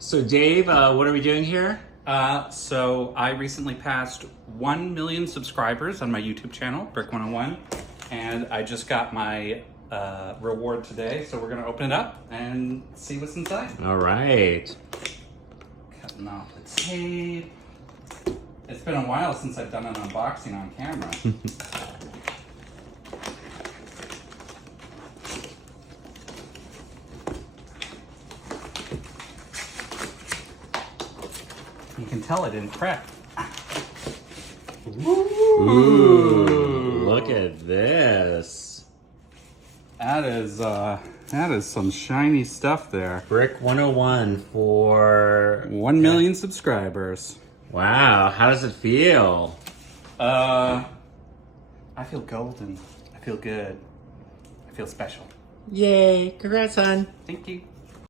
So Dave, what are we doing here? So I recently passed 1 million subscribers on my YouTube channel, Brick 101, and I just got my reward today. So we're gonna open it up and see what's inside. All right. Cutting off the tape. It's been a while since I've done an unboxing on camera. You can tell I didn't prep. Ooh, look at this. That is some shiny stuff there. Brick 101 for 1 million subscribers. Wow, how does it feel? I feel golden. I feel good. I feel special. Yay, congrats, hon. Thank you.